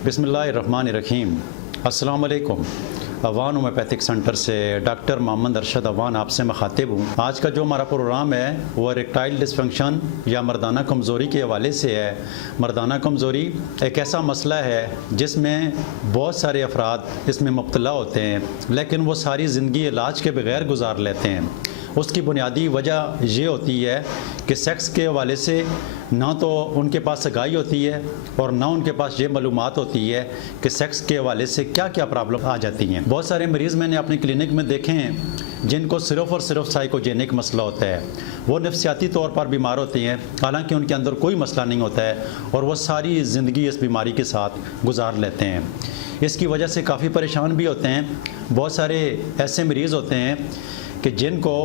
बिस्मिल्लाहिर्रहमानिर्रहीम। अस्सलाम वालेकुम। अवान होम्योपैथिक सेंटर से डॉक्टर मोहम्मद अरशद अवान आपसे मुखातिब हूँ। आज का जो हमारा प्रोग्राम है वो इरेक्टाइल डिस्फंक्शन या मर्दाना कमज़ोरी के हवाले से है। मर्दाना कमज़ोरी एक ऐसा मसला है जिसमें बहुत सारे अफराद इसमें मुब्तला होते हैं, लेकिन वो सारी ज़िंदगी इलाज के बग़ैर गुजार लेते हैं। उसकी बुनियादी वजह ये होती है कि सेक्स के हवाले से ना तो उनके पास सगाई होती है और ना उनके पास ये मालूमात होती है कि सेक्स के हवाले से क्या क्या प्रॉब्लम आ जाती हैं। बहुत सारे मरीज़ मैंने अपनी क्लिनिक में देखे हैं जिनको सिर्फ़ और सिर्फ साइकोजेनिक मसला होता है। वो नफ्सियाती तौर पर बीमार होते हैं, हालांकि उनके अंदर कोई मसला नहीं होता है और वो सारी ज़िंदगी इस बीमारी के साथ गुजार लेते हैं। इसकी वजह से काफ़ी परेशान भी होते हैं। बहुत सारे ऐसे मरीज़ होते हैं कि जिनको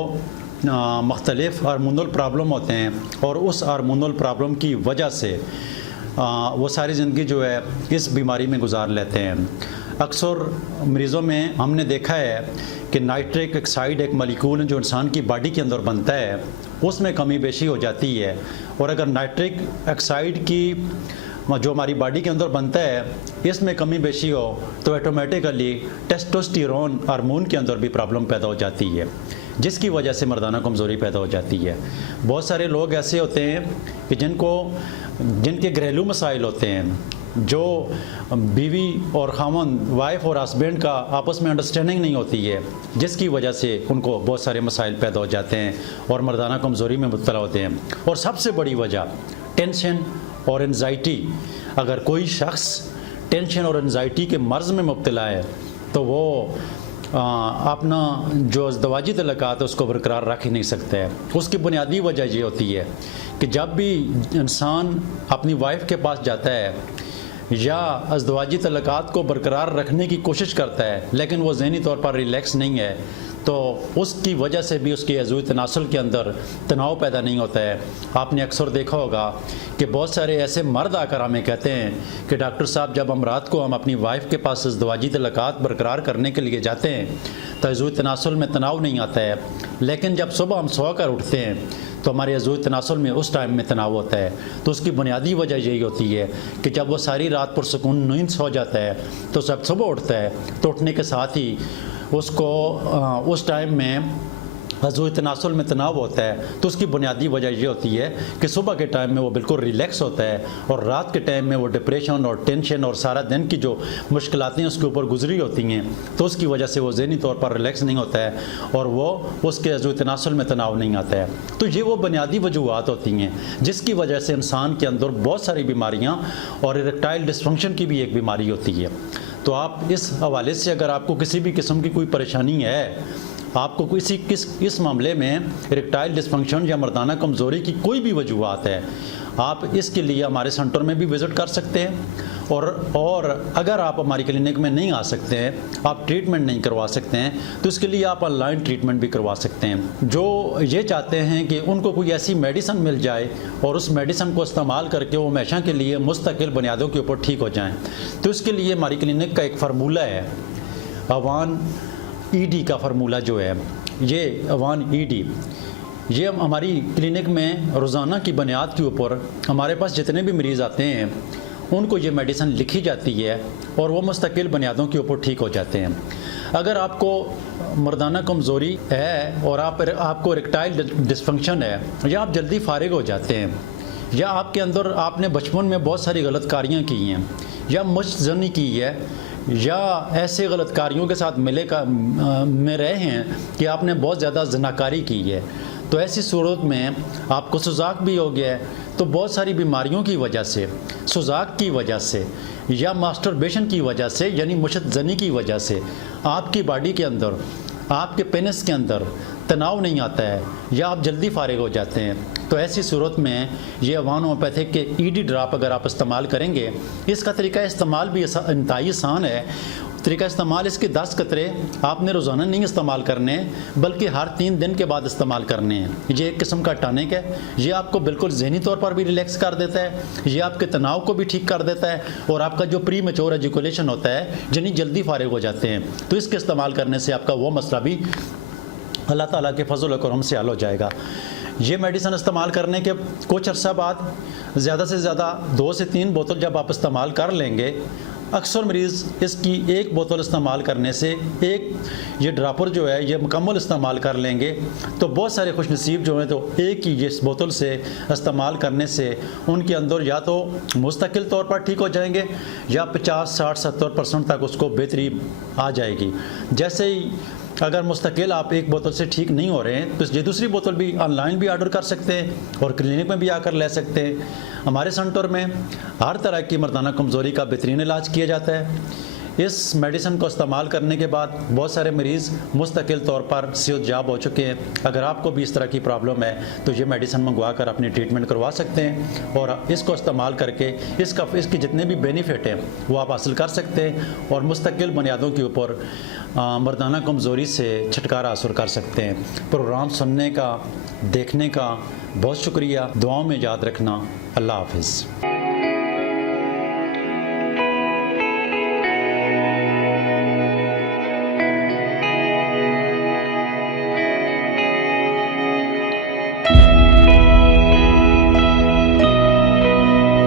मुख्तलिफ़ हार्मोनल प्रॉब्लम होते हैं और उस हार्मोनल प्रॉब्लम की वजह से वो सारी ज़िंदगी जो है इस बीमारी में गुजार लेते हैं। अक्सर मरीज़ों में हमने देखा है कि नाइट्रिक ऑक्साइड एक मॉलिक्यूल जो इंसान की बॉडी के अंदर बनता है उसमें कमी बेशी हो जाती है, और अगर नाइट्रिक ऑक्साइड की जो हमारी बॉडी के अंदर बनता है इसमें कमी बेशी हो तो ऑटोमेटिकली टेस्टोस्टेरोन हार्मोन के अंदर भी प्रॉब्लम पैदा हो जाती है, जिसकी वजह से मर्दाना कमज़ोरी पैदा हो जाती है। बहुत सारे लोग ऐसे होते हैं कि जिनके घरेलू मसाइल होते हैं, जो बीवी और खामन वाइफ और हस्बैंड का आपस में अंडरस्टैंडिंग नहीं होती है, जिसकी वजह से उनको बहुत सारे मसाइल पैदा हो जाते हैं और मर्दाना कमज़ोरी में मुब्तला होते हैं। और सबसे बड़ी वजह टेंशन और एंजाइटी। अगर कोई शख्स टेंशन और एंजाइटी के मर्ज़ में मुब्तला है तो वो अपना जो अज़दवाजी तल्लुकात है उसको बरकरार रख ही नहीं सकता है। उसकी बुनियादी वजह ये होती है कि जब भी इंसान अपनी वाइफ के पास जाता है या अज़दवाजी तल्लुकात को बरकरार रखने की कोशिश करता है लेकिन वो ज़हनी तौर पर रिलैक्स नहीं है, तो उसकी वजह से भी उसकी अज़ूई तनासुल के अंदर तनाव पैदा नहीं होता है। आपने अक्सर देखा होगा कि बहुत सारे ऐसे मर्द आकर हमें कहते हैं कि डॉक्टर साहब, जब हम रात को हम अपनी वाइफ के पास अज़दवाजी तल्लुकात बरकरार करने के लिए जाते हैं तो अज़ूई तनासुल में तनाव नहीं आता है, लेकिन जब सुबह हम सो कर उठते हैं तो हमारे अज़ूई तनासुल में उस टाइम में तनाव होता है। तो उसकी बुनियादी वजह यही होती है कि जब वो सारी रात पुरसुकून नींद सो जाता है तो जब सुबह उठता है तो उठने के साथ ही उसको उस टाइम में अज़ूई तनासुल में तनाव होता है। तो उसकी बुनियादी वजह ये होती है कि सुबह के टाइम में वो बिल्कुल रिलैक्स होता है और रात के टाइम में वो डिप्रेशन और टेंशन और सारा दिन की जो मुश्किलातें उसके ऊपर गुजरी होती हैं तो उसकी वजह से वो ज़हनी तौर पर रिलैक्स नहीं होता है और वो उसके अज़ूई तनासुल में तनाव नहीं आता है। तो ये वो बुनियादी वजूहात होती हैं जिसकी वजह से इंसान के अंदर बहुत सारी बीमारियाँ और इरेक्टाइल डिस्फंक्शन की भी एक बीमारी होती है। तो आप इस हवाले से अगर आपको किसी भी किस्म की कोई परेशानी है, आपको इस मामले में इरेक्टाइल डिस्फंक्शन या मर्दाना कमज़ोरी की कोई भी वजूहात है, आप इसके लिए हमारे सेंटर में भी विज़िट कर सकते हैं। और अगर आप हमारी क्लिनिक में नहीं आ सकते हैं, आप ट्रीटमेंट नहीं करवा सकते हैं, तो इसके लिए आप ऑनलाइन ट्रीटमेंट भी करवा सकते हैं। जो ये चाहते हैं कि उनको कोई ऐसी मेडिसिन मिल जाए और उस मेडिसिन को इस्तेमाल करके वो हमेशा के लिए मुस्तकिल बुनियादों के ऊपर ठीक हो जाएं, तो इसके लिए हमारी क्लिनिक का एक फार्मूला है, अवान ईडी का फार्मूला जो है, ये अवान ईडी, ये हमारी क्लिनिक में रोज़ाना की बुनियाद के ऊपर हमारे पास जितने भी मरीज़ आते हैं उनको ये मेडिसिन लिखी जाती है और वो मुस्तकिल बुनियादों के ऊपर ठीक हो जाते हैं। अगर आपको मर्दाना कमज़ोरी है और आपको इरेक्टाइल डिस्फंक्शन है, या आप जल्दी फारिग हो जाते हैं, या आपके अंदर आपने बचपन में बहुत सारी गलतकारियाँ की हैं, या मुश्तज़नी की है, या ऐसे गलतकारियों के साथ में रहे हैं कि आपने बहुत ज़्यादा ज़नाकारी की है, तो ऐसी सूरत में आपको सुजाक भी हो गया है, तो बहुत सारी बीमारियों की वजह से, सुजाक की वजह से या मास्टरबेशन की वजह से यानी मुश्तज़नी की वजह से आपकी बॉडी के अंदर, आपके पेनिस के अंदर तनाव नहीं आता है या आप जल्दी फारिग हो जाते हैं। तो ऐसी सूरत में ये अवान होम्योपैथिक के ईडी ड्रॉप अगर आप इस्तेमाल करेंगे, इसका तरीका इस्तेमाल भी इंतहाई आसान है। तरीका इस्तेमाल इसके 10 कतरे आपने रोज़ाना नहीं इस्तेमाल करने, बल्कि हर 3 दिन के बाद इस्तेमाल करने हैं। ये एक किस्म का टॉनिक है, ये आपको बिल्कुल ज़हनी तौर पर भी रिलैक्स कर देता है, ये आपके तनाव को भी ठीक कर देता है और आपका जो प्री मैच्योर एजुकेशन होता है यानी जल्दी फारिग हो जाते हैं, तो इसके इस्तेमाल करने से आपका वो मसला भी अल्लाह ताला के फजल और करम से हल हो जाएगा। ये मेडिसिन इस्तेमाल करने के कुछ अर्सा बाद ज़्यादा से ज़्यादा 2 से 3 बोतल जब आप इस्तेमाल कर लेंगे अक्सर मरीज़ इसकी एक बोतल इस्तेमाल करने से, एक ये ड्रापर जो है ये मुकम्मल इस्तेमाल कर लेंगे तो बहुत सारे खुशनसीब जो हैं तो एक ही ये इस बोतल से इस्तेमाल करने से उनके अंदर या तो मुस्तकिल तौर पर ठीक हो जाएंगे या 50, 60, 70% तक उसको बेहतरी आ जाएगी। जैसे ही अगर मुस्तकिल आप एक बोतल से ठीक नहीं हो रहे हैं तो ये दूसरी बोतल भी ऑनलाइन भी ऑर्डर कर सकते हैं और क्लिनिक में भी आकर ले सकते हैं। हमारे सेंटर में हर तरह की मर्दाना कमज़ोरी का बेहतरीन इलाज किया जाता है। इस मेडिसिन को इस्तेमाल करने के बाद बहुत सारे मरीज़ मुस्तकिल तौर पर सेहतयाब हो चुके हैं। अगर आपको भी इस तरह की प्रॉब्लम है तो ये मेडिसिन मंगवा कर अपनी ट्रीटमेंट करवा सकते हैं और इसको इस्तेमाल करके इसके जितने भी बेनिफिट हैं वो आप हासिल कर सकते हैं और मुस्तकिल बुनियादों के ऊपर मर्दाना कमज़ोरी से छुटकारा हासिल कर सकते हैं। प्रोग्राम सुनने का, देखने का बहुत शुक्रिया। दुआओं में याद रखना। अल्लाह हाफ़िज़।